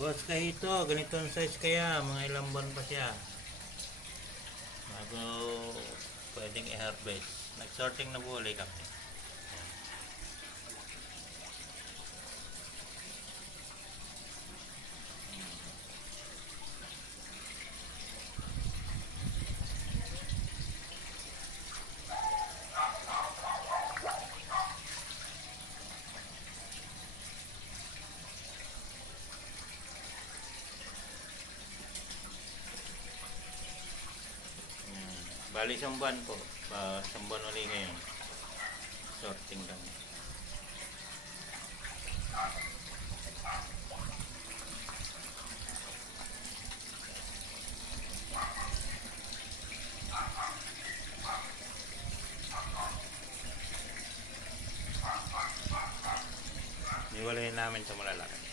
Boss Kahito, ganitong size kaya, mga ilang buwan pa siya bago pwedeng i-harvest. Nag-sorting na po ulit kami. Bali isang buwan po. Isang buwan ulit ngayon. Sorting kami. Niwalayin namin sa malalaki.